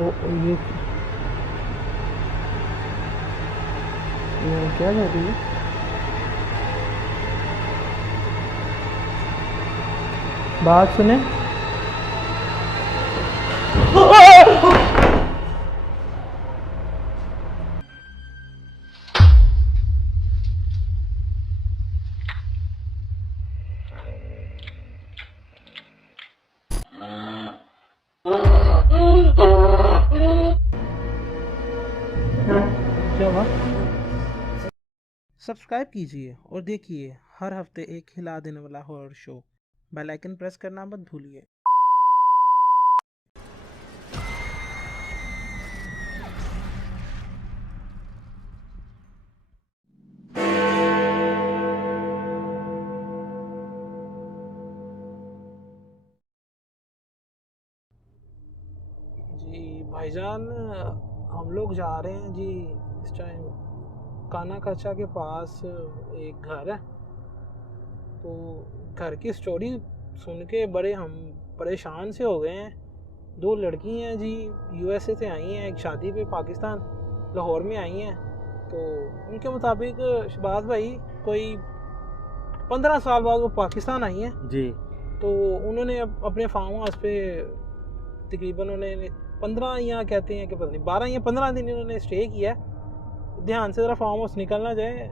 ये क्या कर रही है? बात सुने। क्या हुआ? सब्सक्राइब कीजिए और देखिए हर हफ्ते एक हिला देने वाला horror show. Bell icon press करना मत भूलिए। जी भाईजान, हम लोग जा रहे हैं जी इस टाइम काना कच्चा के पास एक घर है। तो घर की स्टोरी सुन के बड़े हम परेशान से हो गए हैं। दो लड़की हैं जी, यूएसए से आई हैं, एक शादी पे पाकिस्तान लाहौर में आई हैं। तो उनके मुताबिक शहबाज भाई कोई 15 साल बाद वो पाकिस्तान आई हैं जी। तो उन्होंने अपने फार्म हाउस पे तकरीबन उन्होंने 15 या कहते हैं कि पता नहीं 12 या 15 दिन इन्होंने स्टे किया। ध्यान से ज़रा फार्म हाउस निकल ना जाए,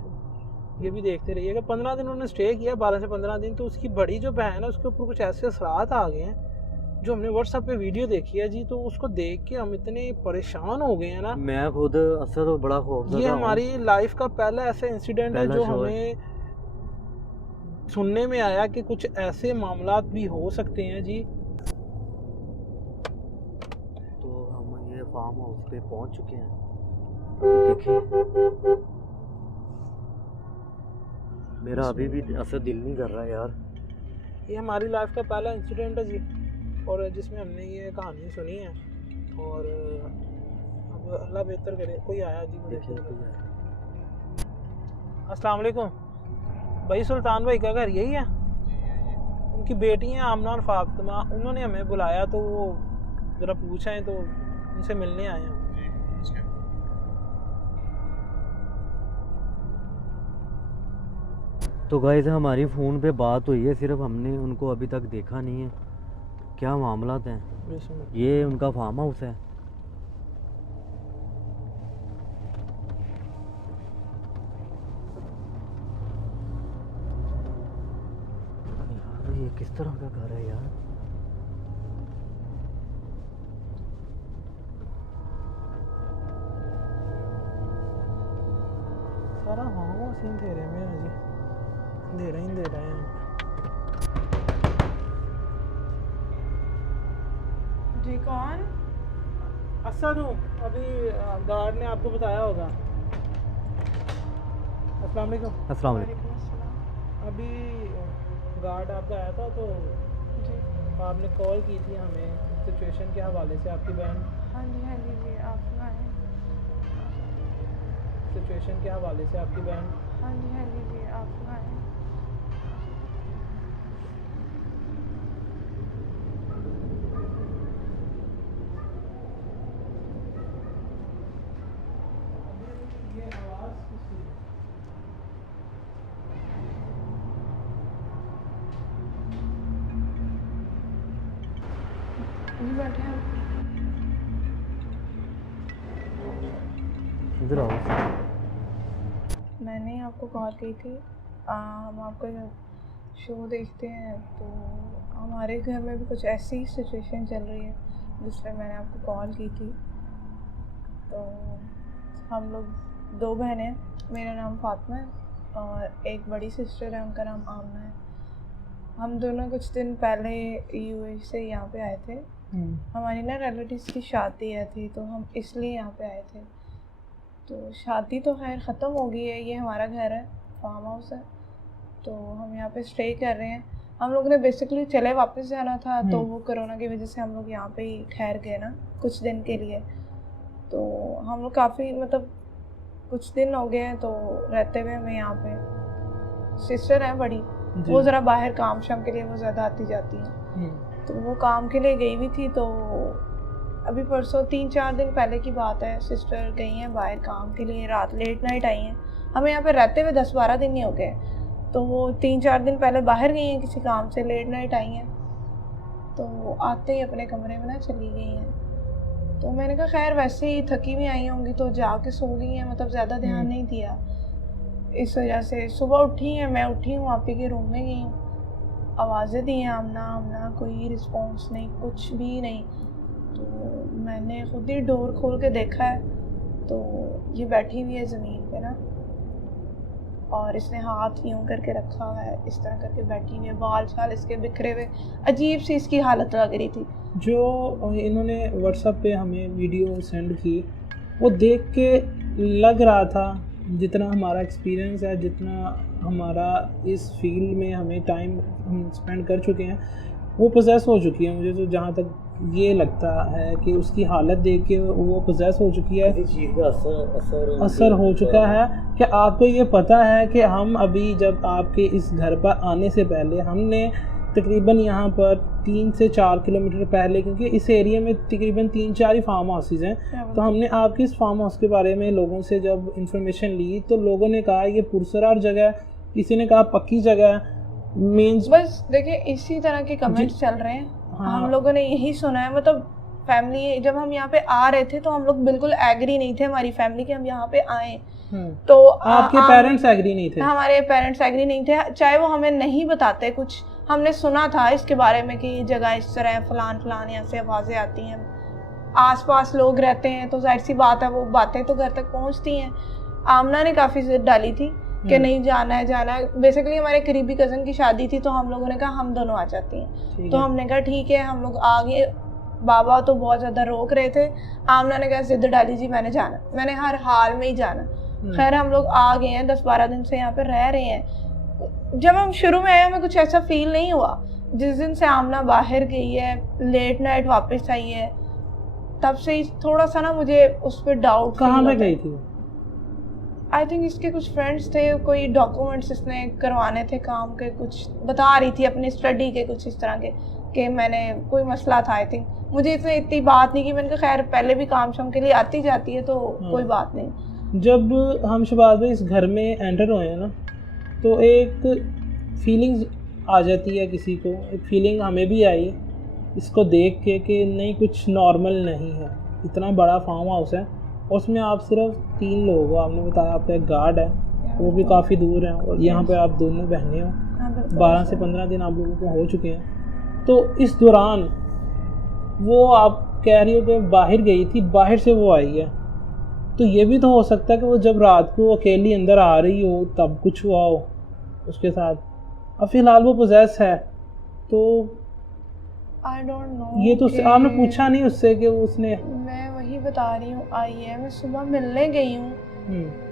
ये भी देखते रहिएगा। 15 दिन उन्होंने स्टे किया, 12 से 15 दिन। तो उसकी बड़ी जो बहन है उसके ऊपर कुछ ऐसे असरात आ गए हैं जो हमने व्हाट्सएप पे वीडियो देखी है जी। तो उसको देख के हम इतने परेशान हो गए हैं ना। मैं खुद असर तो बड़ा खौफजदा ये हूँ। हमारी लाइफ का पहला ऐसा इंसिडेंट है जो हमें सुनने में आया कि कुछ ऐसे मामलात भी हो सकते हैं जी। तो हम ये फार्म हाउस पे पहुंच चुके हैं। देखिए मेरा अभी भी असर दिल नहीं कर रहा है यार। ये हमारी लाइफ का पहला इंसिडेंट है जी, और जिसमें हमने ये कहानी सुनी है। और अब अल्लाह बेहतर करे। कोई आया जी मुझे। अस्सलाम वालेकुम भाई। सुल्तान भाई का घर यही है? उनकी बेटी हैं आमना और फातिमा, उन्होंने हमें बुलाया तो वो ज़रा पूछा है तो उनसे मिलने आए हैं। तो गाइस हमारी फ़ोन पे बात हुई है, सिर्फ हमने उनको अभी तक देखा नहीं है। क्या मामलात हैं? ये उनका फार्म हाउस है। यार ये किस तरह का घर है यार? सारा फार्म हाउस ही अंधेरे में है जी, अंधेरा ही अंधेरा है। जी कौन? असद हूँ। अभी गार्ड ने आपको बताया होगा। अस्सलाम वालेकुम। अस्सलाम वालेकुम। वालेकुम अस्सलाम। अभी गार्ड आपका आया था तो जी आपने कॉल की थी हमें सिचुएशन के हवाले से। आपकी बहन हाँ जी जी आप सुनाएं। सिचुएशन के हवाले से आपकी बहन हाँ जी आप सुनाएं। ये आवाज़ किसकी है? जी बैठे हैं। इधर आओ। मैंने आपको कॉल की थी। हम आपका शो देखते हैं तो हमारे घर में भी कुछ ऐसी सिचुएशन चल रही है जिसमें मैंने आपको कॉल की थी। तो हम लोग दो बहनें हैं, मेरा नाम फातिमा है और एक बड़ी सिस्टर है, उनका नाम आमना है। हम दोनों कुछ दिन पहले यूएई से यहाँ पे आए थे। हमारी ना रिलेटिव्स की शादी है थी तो हम इसलिए यहाँ पे आए थे। तो शादी तो खैर ख़त्म हो गई है, ये हमारा घर है, फार्म हाउस है, तो हम यहाँ पे स्टे कर रहे हैं। हम लोग ने बेसिकली चले वापस जाना था तो वो कोरोना की वजह से हम लोग यहाँ पे ही ठहर गए ना कुछ दिन के लिए। तो हम लोग काफ़ी मतलब कुछ दिन हो गए हैं तो रहते हुए हमें यहाँ पे। सिस्टर है बड़ी, वो ज़रा बाहर काम शाम के लिए वो ज़्यादा आती जाती हैं। तो वो काम के लिए गई हुई थी तो अभी परसों 3-4 दिन पहले की बात है, सिस्टर गई हैं बाहर काम के लिए, रात लेट नाइट आई हैं। हमें यहाँ पे रहते हुए 10-12 दिन नहीं हो गए, तो वो 3-4 दिन पहले बाहर गई हैं किसी काम से, लेट नाइट आई हैं, तो आते ही अपने कमरे में ना चली गई हैं। तो मैंने कहा खैर वैसे ही थकी हुई आई होंगी तो जाके सो गई हैं, मतलब ज़्यादा ध्यान नहीं दिया, इस वजह से सुबह उठी हैं, मैं उठी हूँ, आप ही के रूम में गई हूँ, आवाज़ें दी हैं आमना आमना, कोई रिस्पॉन्स नहीं, कुछ भी नहीं। तो मैंने खुद ही डोर खोल के देखा है तो ये बैठी हुई है ज़मीन पे ना, और इसने हाथ यूँ करके रखा हुआ है, इस तरह करके बैठी हुई है, बाल छाल इसके बिखरे हुए, अजीब सी इसकी हालत लग रही थी। जो इन्होंने व्हाट्सएप पे हमें वीडियो सेंड की, वो देख के लग रहा था, जितना हमारा एक्सपीरियंस है, जितना हमारा इस फील्ड में हमें टाइम हम स्पेंड कर चुके हैं, वो पोजेस हो चुकी है। मुझे तो जहाँ तक ये लगता है कि उसकी हालत देख के वो पोजेस हो चुकी है, किसी चीज़ का असर हो चुका है। कि आपको ये पता है कि हम अभी जब आपके इस घर पर आने से पहले हमने तकरीबन यहाँ पर 3 से 4 किलोमीटर पहले, क्योंकि इस एरिया में तकरीबन 3-4 ही फार्म हाउसेज हैं, तो हमने आपके इस फार्म हाउस के बारे में लोगों से जब इंफॉर्मेशन ली तो लोगों ने कहा ये पुरसरार जगह है, किसी ने कहा पक्की जगह है। मीन्स बस देखिए इसी तरह के कमेंट्स चल रहे हैं। हाँ। हम लोगों ने यही सुना है, मतलब फैमिली जब हम यहाँ पे आ रहे थे तो हम लोग बिल्कुल एग्री नहीं थे, हमारी फैमिली के हम यहाँ पे आए, तो आपके पेरेंट्स एग्री नहीं थे? हमारे पेरेंट्स एग्री नहीं थे, चाहे वो हमें नहीं बताते कुछ, हमने सुना था इसके बारे में कि ये जगह इस तरह है, फलान फलान, यहाँ से आवाज़ें आती हैं, आसपास लोग रहते हैं तो जाहिर सी बात है वो बातें तो घर तक पहुँचती हैं। आमना ने काफ़ी जिद डाली थी कि नहीं जाना है जाना है। बेसिकली हमारे करीबी कज़न की शादी थी तो हम लोगों ने कहा हम दोनों आ जाती हैं, तो हमने कहा ठीक है, हम लोग आ गए। बाबा तो बहुत ज़्यादा रोक रहे थे, आमना ने कहा जिद डाली जी मैंने जाना, मैंने हर हाल में ही जाना। खैर हम लोग आ गए हैं, 10-12 दिन से यहाँ पर रह रहे हैं। जब हम शुरू में आए हमें कुछ ऐसा फील नहीं हुआ, जिस दिन से आमना बाहर गई है, लेट नाइट वापस आई है, तब से ही थोड़ा सा ना मुझे उस पर डाउट। कहाँ पे गई थी? आई थिंक इसके कुछ फ्रेंड्स थे, कोई डॉक्यूमेंट्स इसने करवाने थे काम के, कुछ बता रही थी अपनी स्टडी के कुछ इस तरह के, कि मैंने कोई मसला था। आई थिंक मुझे इतनी बात नहीं की, मैंने कहा खैर पहले भी काम शाम के लिए आती जाती है तो कोई बात नहीं। जब हम शहबाज भाई इस घर में एंटर हुए हैं ना, तो एक फीलिंग्स आ जाती है किसी को, एक फीलिंग हमें भी आई इसको देख के कि नहीं कुछ नॉर्मल नहीं है। इतना बड़ा फार्म हाउस है, उसमें आप सिर्फ 3 लोग हो, आपने बताया आपका एक गार्ड है, वो भी काफ़ी दूर है, और यहाँ पे आप दोनों बहनें हो, 12 से 15 दिन आप लोगों को हो चुके हैं। तो इस दौरान वो आप कह रही हो कि बाहर गई थी, बाहर से वो आई है, तो ये भी तो हो सकता है कि वो जब रात को अकेली अंदर आ रही हो तब कुछ हुआ हो उसके साथ। अब फिलहाल वो पोजेस है, तो आई डोंट नो, ये तो आपने पूछा नहीं उससे कि उसने? मैं वही बता रही हूँ, आई है, मैं सुबह मिलने गई हूँ,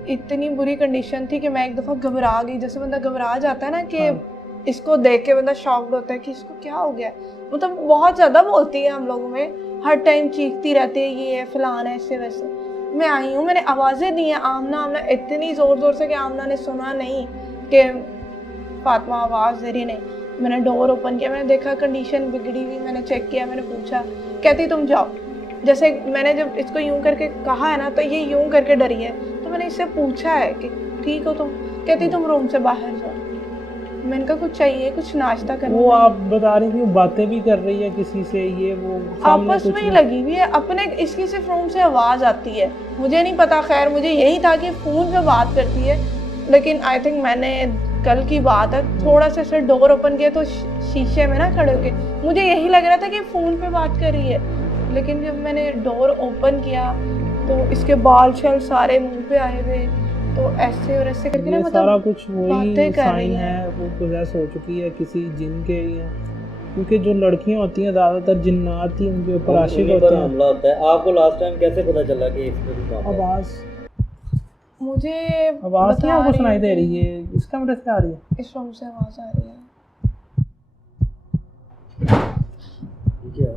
इतनी बुरी कंडीशन थी कि मैं एक दफ़ा घबरा गई, जैसे बंदा घबरा जाता है ना कि इसको देख के बंदा शॉक्ड होता है कि इसको क्या हो गया। मतलब बहुत ज़्यादा बोलती है हम लोगों में, हर टाइम चीखती रहती है, ये है फलाना है ऐसे वैसे। मैं आई हूँ, मैंने आवाज़ें दी हैं, आमना आमना इतनी ज़ोर ज़ोर से कि आमना ने सुना नहीं कि फातिमा आवाज़ दे रही नहीं। मैंने डोर ओपन किया, मैंने देखा कंडीशन बिगड़ी हुई, मैंने चेक किया, मैंने पूछा, कहती तुम जाओ। जैसे मैंने जब इसको यूं करके कहा है ना तो ये यूं करके डरी है, तो मैंने इससे पूछा है कि ठीक हो तुम, कहती तुम रूम से बाहर जाओ। मैंने कहा कुछ चाहिए, कुछ नाश्ता करना। वो आप बता रही थी वो बातें भी कर रही है किसी से, ये वो आपस में ही लगी हुई है अपने, इसकी सिर्फ रूम से आवाज़ आती है, मुझे नहीं पता। खैर मुझे यही था कि फ़ोन पे बात करती है, लेकिन आई थिंक मैंने कल की बात है, थोड़ा सा ऐसे डोर ओपन किया तो शीशे में ना खड़े होके मुझे यही लग रहा था कि फ़ोन पे बात कर रही है, लेकिन जब मैंने डोर ओपन किया तो इसके बाल छल सारे मुंह पे आए हुए, तो ऐसे और ऐसे करके ना, मतलब सारा कुछ वही साइन है, वो पोजेस हो चुकी है किसी जिन के लिए। क्योंकि जो लड़कियां होती हैं ज़्यादातर जिन्नात ही उनके ऊपर आशिक होते हैं। हमला होता है। आपको लास्ट टाइम कैसे पता चला कि इसमें आवाज़ नहीं आपको सुनाई दे रही है? इस कमरे से आ रही है? इस रूम से आवाज़ आ रही है। क्या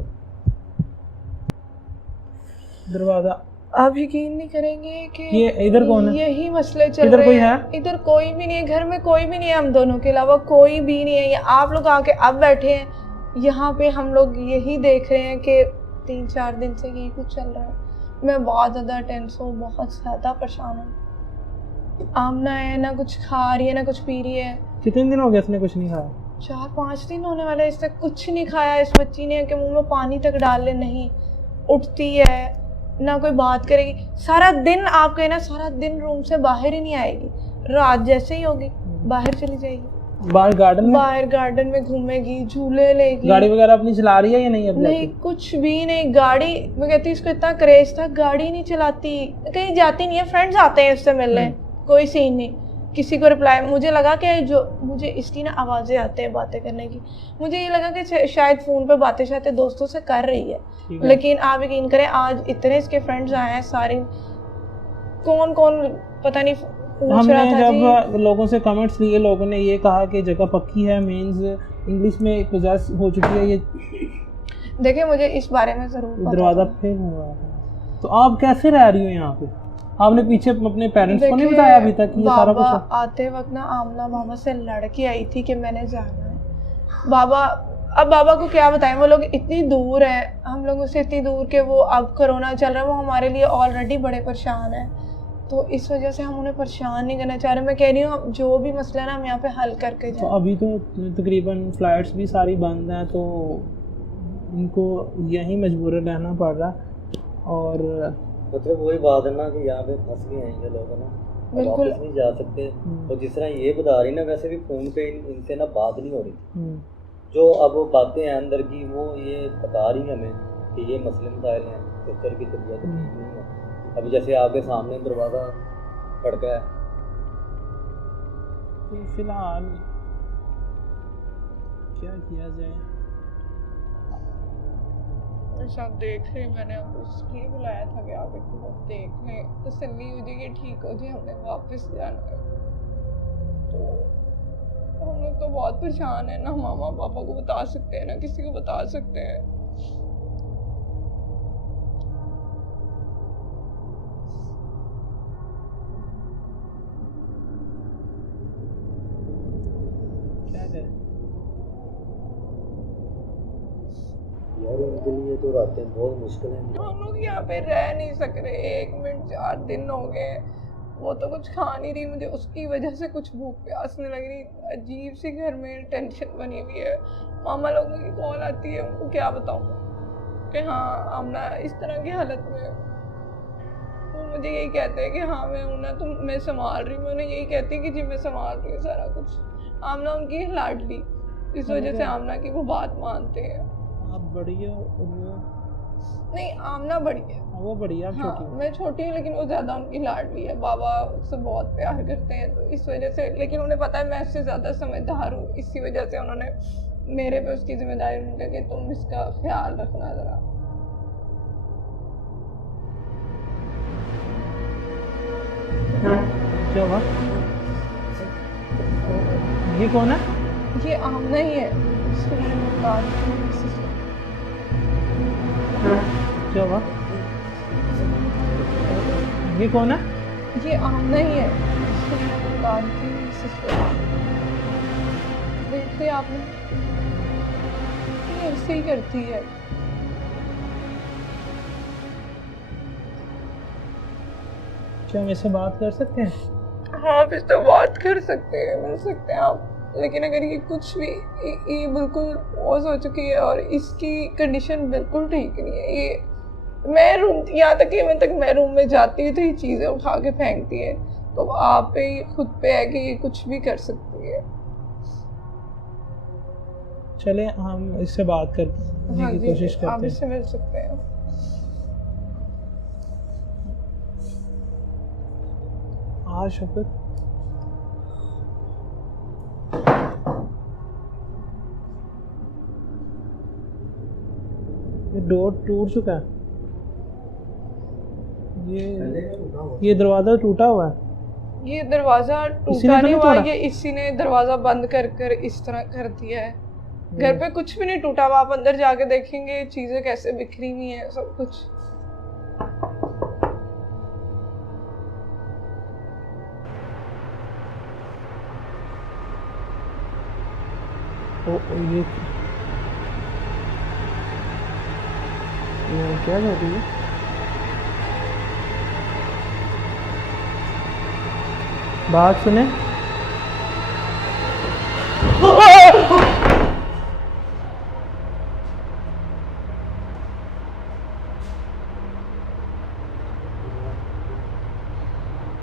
दरवाजा आप यकीन नहीं करेंगे कि ये इधर कौन है? यही मसले चल इधर रहे कोई हैं। है? इधर कोई भी नहीं है, घर में कोई भी नहीं है, हम दोनों के अलावा कोई भी नहीं है। ये आप लोग आके अब बैठे हैं यहाँ पे, हम लोग यही देख रहे हैं कि 3-4 दिन से यही कुछ चल रहा है। मैं बहुत ज़्यादा टेंस हूँ, बहुत ज़्यादा परेशान हूँ। आमना है ना कुछ खा रही है ना कुछ पी रही है। कितने दिन हो गए इसने कुछ नहीं खाया? 4-5 दिन होने वाले, इसने कुछ नहीं खाया। इस बच्ची ने कि मुंह में पानी तक डाल ले, नहीं उठती है ना कोई बात करेगी। सारा दिन आप कहना, सारा दिन रूम से बाहर ही नहीं आएगी। रात जैसे ही होगी बाहर चली जाएगी, बाहर गार्डन में घूमेगी, झूले लेगी। गाड़ी वगैरह अपनी चला रही है या नहीं? अब नहीं, कुछ भी नहीं। गाड़ी मैं कहती, इसको इतना क्रेज था, गाड़ी नहीं चलाती, कहीं जाती नहीं है। फ्रेंड्स आते हैं उससे मिलने, कोई सीन नहीं, किसी को रिप्लाई। मुझे लगा कि जो मुझे इसकी ना आवाज़ें आते हैं बातें करने की, मुझे ये लगा कि शायद फ़ोन पे बातें शायद दोस्तों से कर रही है। लेकिन आप यकीन करें, आज इतने इसके फ्रेंड्स आए हैं, सारे कौन कौन पता नहीं पूछ रहा था। जब लोगों से कमेंट्स लिए, लोगों ने ये कहा कि जगह पक्की है, मींस इंग्लिश में पोजेस हो चुकी है। ये देखिए, मुझे इस बारे में ज़रूर दरवाज़ा फेल हुआ है। तो आप कैसे रह रही हो यहाँ पे? आपने पीछे अपने पेरेंट्स को नहीं बताया अभी तक कि ये सारा कुछ है? आते वक्त ना आमना बाबा से लड़ के आई थी कि मैंने जाना है। बाबा, अब बाबा को क्या बताएं, वो लोग इतनी दूर हैं, हम लोगों से इतनी दूर के वो, अब कोरोना चल रहा है, वो हमारे लिए ऑलरेडी बड़े परेशान हैं। तो इस वजह से हम उन्हें परेशान नहीं करना चाह रहे। मैं कह रही हूँ जो भी मसला है ना, हम यहाँ पे हल करके जाएं। तो अभी तो तकरीबन फ्लाइट्स भी सारी बंद हैं, तो इनको यहीं मजबूरन रहना पड़ रहा है। और मतलब वही बात है ना कि यहाँ पे फंस गए हैं ये लोग ना, बिल्कुल वापस नहीं जा सकते। और जिस तरह ये बता रही ना, वैसे भी फ़ोन पे इनसे ना बात नहीं हो रही। जो अब बातें हैं अंदर की, वो ये बता रही हैं हमें कि ये मसले मसाइल हैं, सिस्टर की तबीयत ठीक नहीं है। अभी जैसे आपके सामने दरवाज़ा खड़का है, तो फिलहाल क्या किया जाए? सब देख रहे, मैंने आपको इसलिए बुलाया था कि आप एक बार देख लें, तसल्ली हो जाएगी, ठीक हो जाए, हमने वापस जाना है। तो हम लोग तो बहुत परेशान है ना, मामा पापा को बता सकते हैं ना किसी को बता सकते हैं। क्या करें यार उनके लिए तो रातें बहुत मुश्किल हैं। हम लोग यहाँ पे रह नहीं सक रहे। 1 मिनट 4 दिन हो गए, वो तो कुछ खा नहीं रही, मुझे उसकी वजह से कुछ भूख प्यास नहीं लग रही। अजीब सी घर में टेंशन बनी हुई है। मामा लोगों की कॉल आती है, उनको क्या बताऊँ कि हाँ आमना इस तरह की हालत में। वो मुझे यही कहते हैं कि हाँ मैं हूँ ना, तुम मैं संभाल रही हूँ। मैं उन्हें यही कहती है कि जी मैं संभाल रही हूँ सारा कुछ। आमना उनकी लाडली, इस वजह से आमना की वो बात मानते हैं। आप बड़ी हो और वो नहीं, आमना बड़ी है, वो बड़ी है, आप हाँ, छोटी हो। मैं छोटी हूँ, लेकिन वो ज़्यादा उनकी लाडली है। बाबा उससे बहुत प्यार करते हैं, तो इस वजह से। लेकिन उन्हें पता है मैं उससे ज़्यादा समझदार हूँ, इसी वजह से उन्होंने मेरे पे उसकी जिम्मेदारी उनका कि तुम इसका ख्याल रखना ज़रा। क्या हुआ? ये कौन है? ये आमना ही है, इसको मैंने बता दी। क्या हुआ? ये कौन है? ये आमना ही है, इसको मैंने बता दी। देखिए आपने, ये ऐसे ही करती है। क्या हम इससे बात कर सकते हैं? हाँ, फिर तो बात कर सकते हैं, मिल सकते हैं आप। लेकिन अगर ये कुछ भी, ये बिल्कुल पॉज हो चुकी है और इसकी कंडीशन बिल्कुल ठीक नहीं है। ये मैं रूम, यहाँ तक मैं रूम में जाती हूँ तो ये चीज़ें उठा के फेंकती है। तो आप पे ही खुद पे है कि ये कुछ भी कर सकती है। चले हम इससे बात करने हाँ की जी, कोशिश आप करते हैं। इससे मिल सकते हैं। हाँ शुक्र। ये डोर टूट चुका है। ये दरवाजा टूटा हुआ है। ये दरवाजा इसी ने टूटा तो नहीं नहीं हुआ, तोड़ा? ये इसी ने दरवाजा बंद कर कर इस तरह कर दिया है। घर पे कुछ भी नहीं टूटा हुआ, आप अंदर जाके देखेंगे चीजें कैसे बिखरी हुई हैं, सब कुछ। ये क्या कर रही है? बात सुने।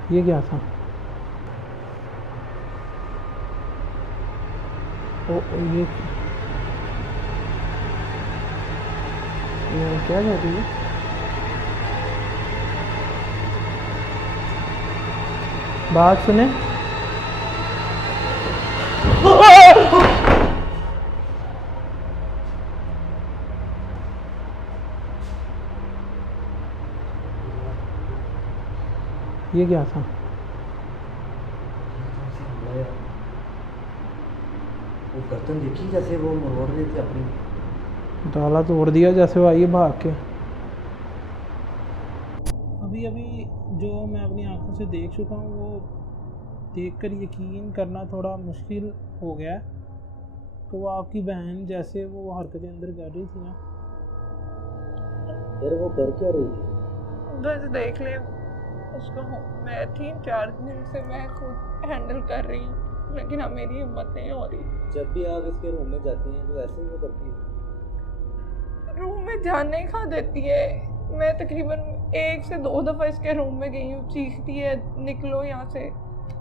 ये क्या था? ये क्या कर रही है? बात सुने। ये क्या था? वो गर्दन देखी जैसे वो मरोड़ रहे थे अपनी, ताला तोड़ दिया जैसे वो आई है भाग के। अभी जो मैं अपनी आंखों से देख चुका हूँ वो देखकर यकीन करना थोड़ा मुश्किल हो गया है। तो वो आपकी बहन जैसे वो हरकतें अंदर कर रही थी ना। यार वो कर क्या रही थी? बस देख ले उसको, मैं 3-4 दिन से मैं खुद हैंडल कर रही हूँ, लेकिन अब मेरी हिम्मत नहीं हो रही। जब भी आप इसके रूम में जाती हैं तो ऐसे ही वो करती है? रूम में जाने खा देती है। मैं तकरीबन 1 से 2 दफ़ा इसके रूम में गई हूँ, चीखती है निकलो यहाँ से।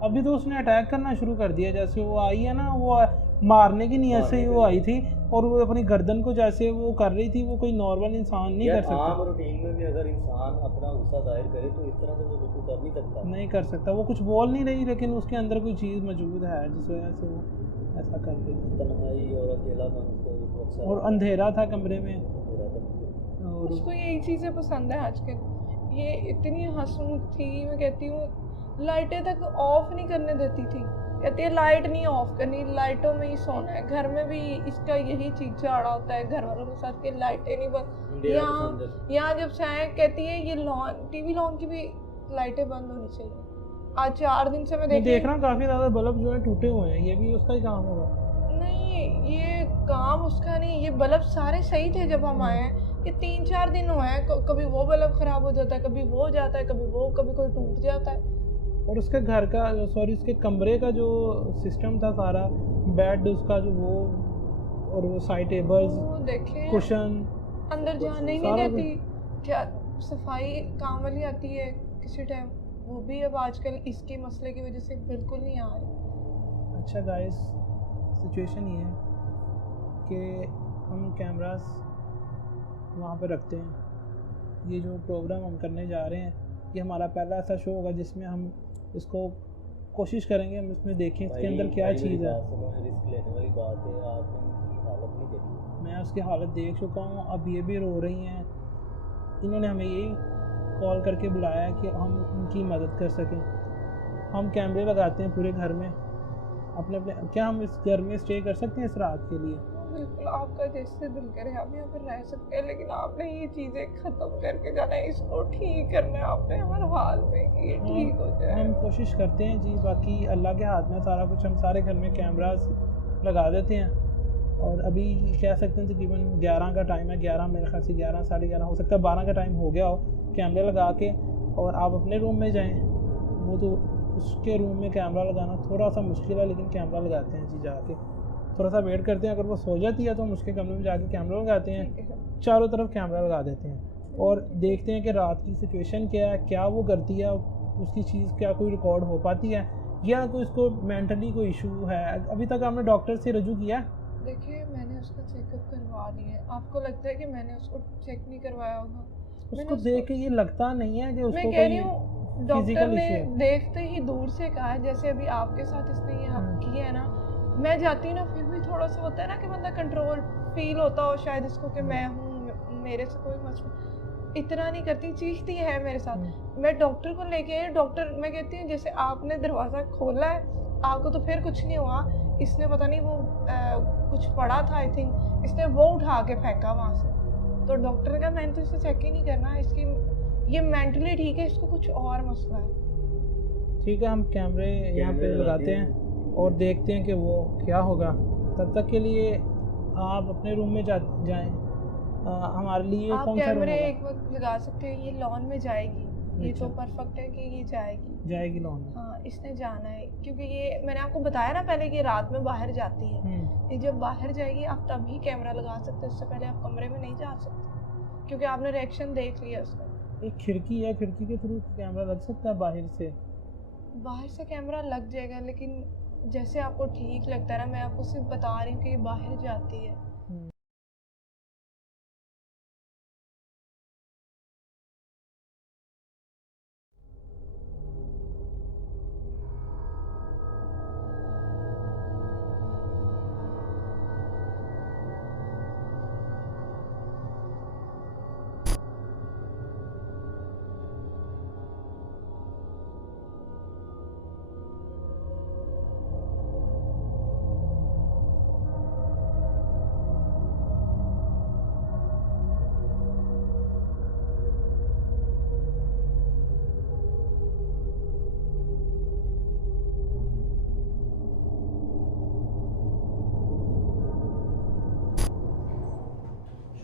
अभी तो उसने अटैक करना शुरू कर दिया। जैसे वो आई है ना, वो मारने की नीयत से ही वो आई थी और वो अपनी गर्दन को जैसे वो कर रही थी, वो कोई नॉर्मल इंसान नहीं कर सकता। आम रूटीन में भी अगर इंसान अपना गुस्सा जाहिर करे तो इस तरह से वो बिल्कुल कर नहीं सकता। नहीं कर सकता। वो कुछ बोल नहीं रही, लेकिन उसके अंदर कोई चीज़ मौजूद है जिस वजह से वो ऐसा कर रही है। तन्हाई और अकेलापन उसको अच्छा, और अंधेरा था कमरे में। और उसको यही चीज़ें पसंद है आजकल। ये इतनी हंसमुख थी, मैं कहती हूँ लाइटें तक ऑफ नहीं करने देती थी। कहती है लाइट नहीं ऑफ करनी, लाइटों में ही सोना है। घर में भी इसका यही चीज झाड़ा होता है घर वालों के साथ कि लाइटें नहीं बंद। यहाँ जब से आए कहती है ये लॉन टीवी लॉन की भी लाइटें बंद होनी चाहिए। आज 4 दिन से मैं देख रहा हूँ काफी ज्यादा बल्ब जो है टूटे हुए हैं। ये भी उसका ही काम होगा? नहीं, ये काम उसका नहीं, ये बल्ब सारे सही थे जब हम आए हैं। ये 3-4 दिन हुए हैं, कभी वो बल्ब खराब हो जाता है, कभी वो हो जाता है, कभी कोई टूट जाता है। और उसके घर का उसके कमरे का जो सिस्टम था सारा, बेड उसका जो वो और वो साइड टेबल्स, कुशन, अंदर जाने ही नहीं देती। क्या सफाई काम वाली आती है किसी टाइम, वो भी अब आजकल इसके मसले की वजह से बिल्कुल नहीं आ रही। अच्छा गाइस, सिचुएशन ये है कि हम कैमरास वहाँ पे रखते हैं। ये जो प्रोग्राम हम करने जा रहे हैं, ये हमारा पहला ऐसा शो होगा जिसमें हम इसको कोशिश करेंगे, हम इसमें देखें इसके अंदर क्या चीज़ है। रिस्क लेने वाली बात है, आपने उनकी हालत नहीं देखी। मैं उसकी हालत देख चुका हूँ। अब ये भी रो रही हैं। इन्होंने हमें यही कॉल करके बुलाया है कि हम उनकी मदद कर सकें। हम कैमरे लगाते हैं पूरे घर में अपने। क्या हम इस घर में स्टे कर सकते हैं इस रात के लिए? बिल्कुल, आपका जैसे दिल करे आप यहाँ पर रह सकते हैं, लेकिन आपने ये चीज़ें ख़त्म करके जाना है, इसको ठीक करना है आपने हर हाल में कि ये ठीक हो जाए। हम कोशिश करते हैं जी, बाकी अल्लाह के हाथ में सारा कुछ। हम सारे घर में कैमरास लगा देते हैं और अभी कह सकते हैं तकरीबन 11 का टाइम है। 11 मेरे ख्याल से 11 साढ़े 11 हो सकता है 12 का टाइम हो गया हो। कैमरे लगा के और आप अपने रूम में जाएँ। वो तो उसके रूम में कैमरा लगाना थोड़ा सा मुश्किल है, लेकिन कैमरा लगाते हैं जी जाके। थोड़ा सा वेट करते हैं, अगर वो सो जाती है तो हम उसके कमरे में जाके कैमरा लगाते हैं, चारों तरफ कैमरा लगा देते हैं और देखते हैं कि रात की सिचुएशन क्या है, क्या वो करती है, उसकी चीज़ क्या कोई रिकॉर्ड हो पाती है या कोई उसको मेंटली कोई इशू है। अभी तक आपने डॉक्टर से रजू किया? देखिए, मैंने उसका चेकअप करवा लिया है। आपको लगता है कि मैंने उसको चेक नहीं करवाया होगा? उसको देख के ये लगता नहीं है कि उसको मैं कह रही हूँ डॉक्टर ने देखते ही दूर से कहा है, जैसे अभी आपके साथ इसने ये किया है ना, मैं जाती ना फिर भी थोड़ा सा होता है ना कि बंदा कंट्रोल फील होता हो शायद इसको कि मैं हूँ, मेरे से कोई मसला। इतना नहीं करती, चीखती है मेरे साथ। मैं डॉक्टर को लेके आई, डॉक्टर मैं कहती हूँ जैसे आपने दरवाज़ा खोला है, आपको तो फिर कुछ नहीं हुआ, इसने पता नहीं वो कुछ पड़ा था आई थिंक, इसने वो उठा के फेंका वहाँ से। तो डॉक्टर ने कहा मैंने तो इसे चेक ही नहीं करना, इसकी ये मेंटली ठीक है, इसको कुछ और मसला है। ठीक है, हम कैमरे यहाँ पे लगाते हैं और देखते हैं कि वो क्या होगा। तब तक के लिए आप अपने रूम में जाएं, हमारे लिए आप कौन सा रूम कैमरे होगा? एक वक्त लगा सकते हो, ये लॉन में जाएगी, ये तो अच्छा। परफेक्ट है कि ये जाएगी। जाएगी लॉन में। हाँ, इसने जाना है क्योंकि ये मैंने आपको बताया ना पहले कि रात में बाहर जाती है। ये जब बाहर जाएगी आप तभी कैमरा लगा सकते हो, उससे पहले आप कमरे में नहीं जा सकते क्योंकि आपने रिएक्शन देख लिया उसका। एक खिड़की है, खिड़की के थ्रू कैमरा लग सकता है बाहर से? बाहर से कैमरा लग जाएगा, लेकिन जैसे आपको ठीक लगता है ना, मैं आपको सिर्फ बता रही हूँ कि ये बाहर जाती है।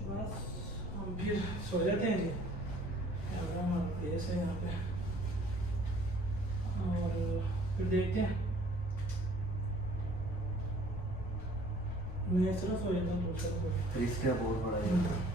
बस हम फिर सो जाते हैं जी। कैमरा हमारा प्लेस है यहाँ पे, और फिर देखते हैं। मैं सिर्फ सो जाता हूँ, दूसरा रिस्क है बहुत बड़ा है।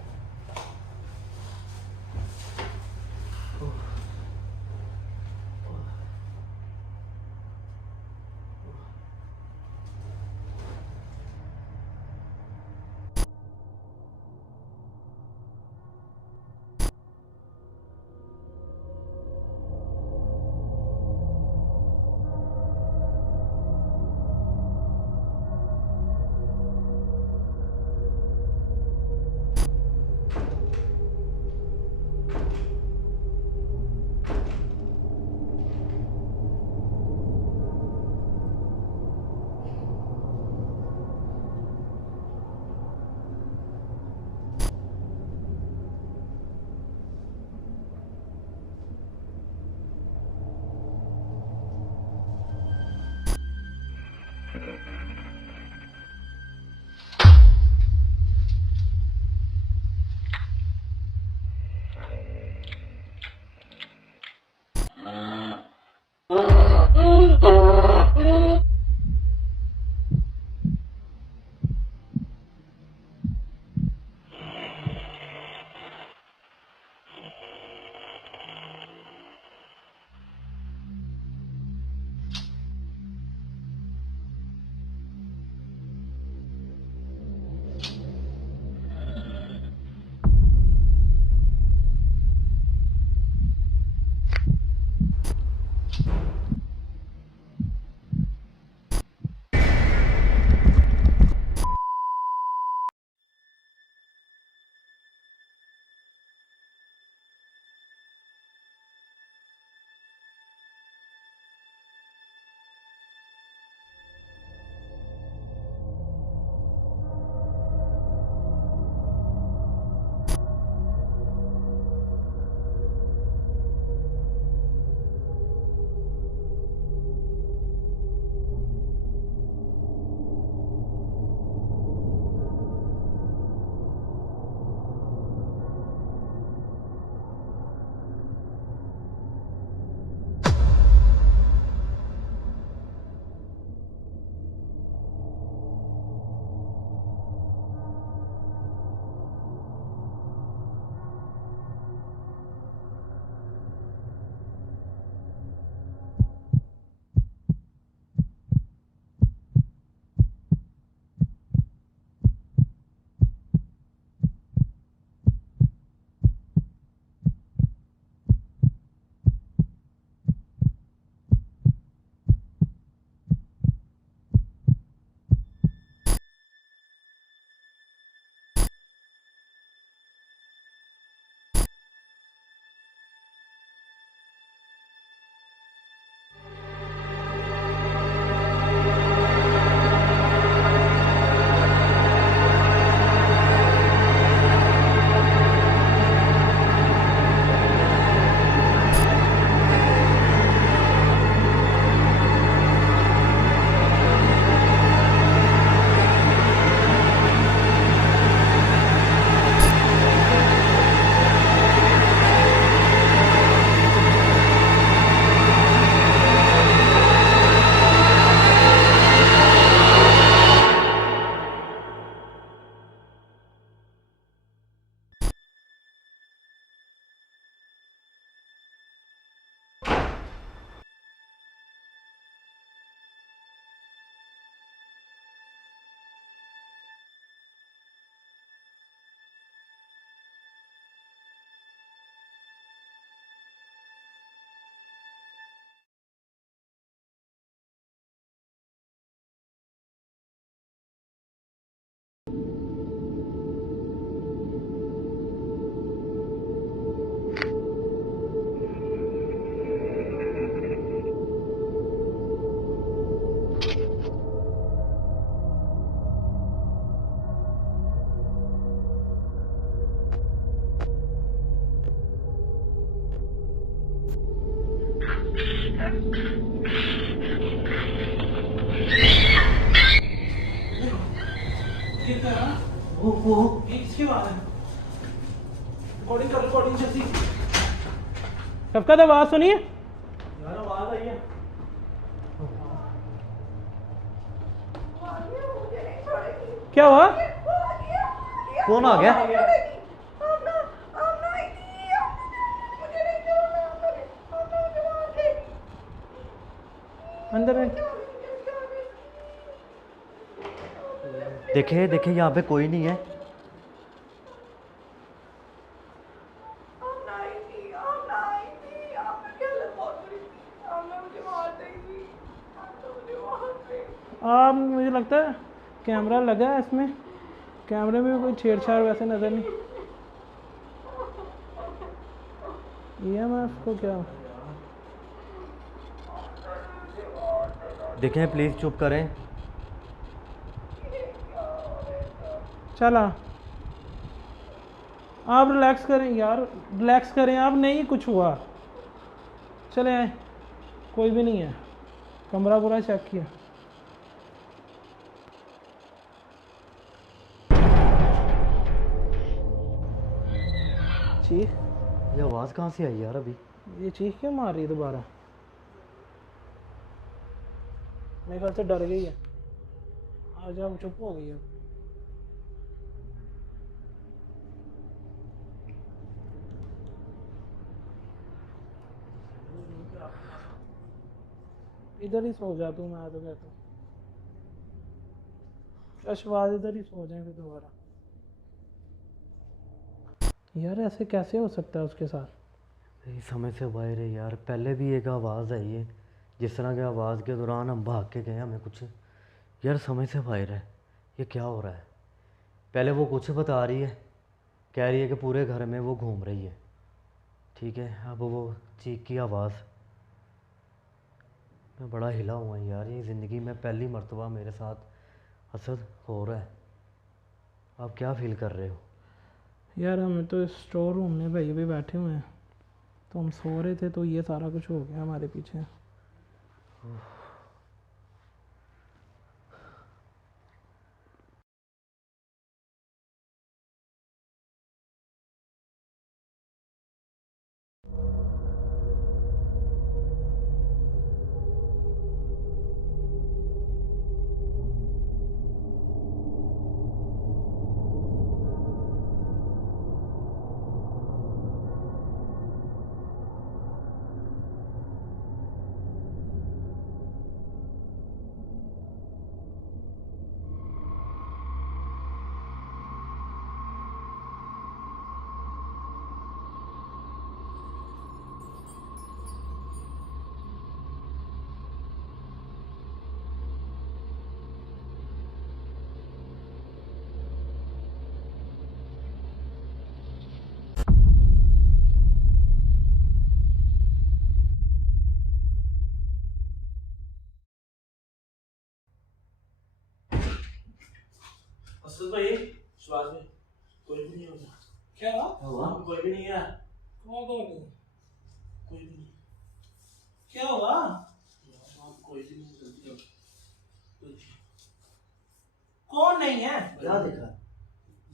वो ये किसकी बात है? रिकॉर्डिंग कर, रिकॉर्डिंग जल्दी। शफकत आवाज सुनिए यार, आवाज आई है। क्या हुआ? कौन आ गया? अंदर है। देखे देखे, यहाँ पे कोई नहीं है। मुझे लगता है कैमरा लगा है इसमें, कैमरे में भी कोई छेड़छाड़ वैसे नज़र नहीं। EMF को क्या? देखें प्लीज़ चुप करें। चला, आप रिलैक्स करें यार, रिलैक्स करें आप। नहीं कुछ हुआ, चले आए, कोई भी नहीं है। कमरा पूरा चेक किया। चीख, ये आवाज़ कहाँ से आई यार अभी? ये चीख क्यों मार रही है दोबारा? मेरे ख्याल से डर गई है। आज अब चुप हो गई है। इधर ही सो जा तू, मैं तो कहता हूँ अशवाज इधर ही सो जाए फिर दोबारा। यार ऐसे कैसे हो सकता है उसके साथ? नहीं समझ से बाहर है यार। पहले भी एक आवाज़ आई है, जिस तरह की आवाज़ के दौरान हम भाग के गए, हमें कुछ यार समझ से बाहर है। ये क्या हो रहा है? पहले वो कुछ बता रही है, कह रही है कि पूरे घर में वो घूम रही है, ठीक है। अब वो चीख की आवाज़, मैं बड़ा हिला हुआ हूँ यार। ये ज़िंदगी में पहली मर्तबा मेरे साथ असद हो रहा है। आप क्या फील कर रहे हो? यार हमें तो स्टोर रूम में भाई भी बैठे हुए हैं, तो हम सो रहे थे तो ये सारा कुछ हो गया हमारे पीछे। असद भाई, श्वास में कोई भी नहीं होगा। क्या हुआ? कोई भी नहीं है। कौन कोई नहीं? कोई भी नहीं। क्या हुआ? कोई भी नहीं, जल्दी करो। कौन नहीं है? क्या दिखा?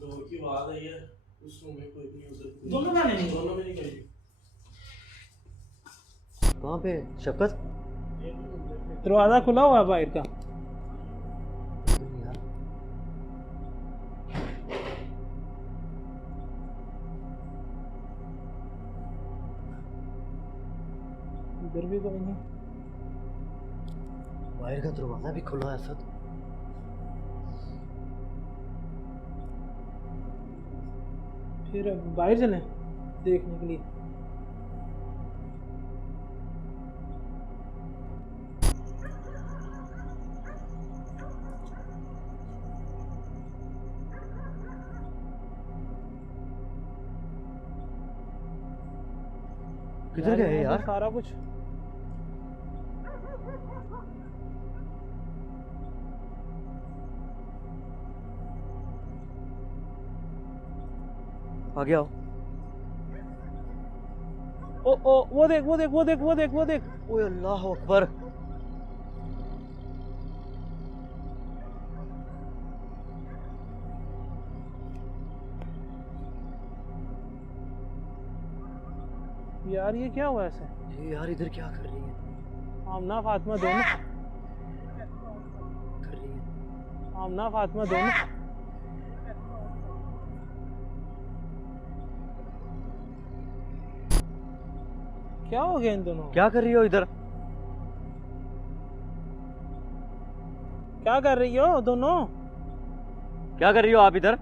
डोर की आवाज आई है, उस रूम में कोई भी नहीं होता। दोनों में नहीं? दोनों में नहीं गई। कहाँ पे शफकत? दरवाजा खुला हुआ है बाहर का। इधर भी कोई नहीं। बाहर का दरवाजा भी खुला है असद। फिर बाहर चलें देखने के लिए। किधर गए यार? सारा कुछ आगे आओ। ओ वो देख वो देख वो देख वो देख वो देख। ओए अल्लाह अकबर। यार ये क्या हुआ ऐसे? ये यार इधर क्या कर रही है? आमना फातिमा दोनों कर रही है। आमना फातिमा दोनों। क्या हो गया इन दोनों? क्या कर रही हो इधर? क्या कर रही हो दोनों? क्या कर रही हो आप इधर?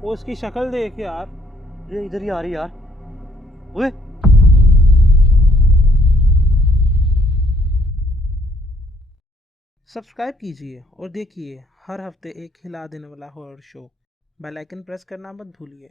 वो उसकी शक्ल देख यार। ये इधर ही आ रही यार। ओए सब्सक्राइब कीजिए और देखिए हर हफ्ते एक हिला देने वाला horror show. Bell icon press करना मत भूलिए।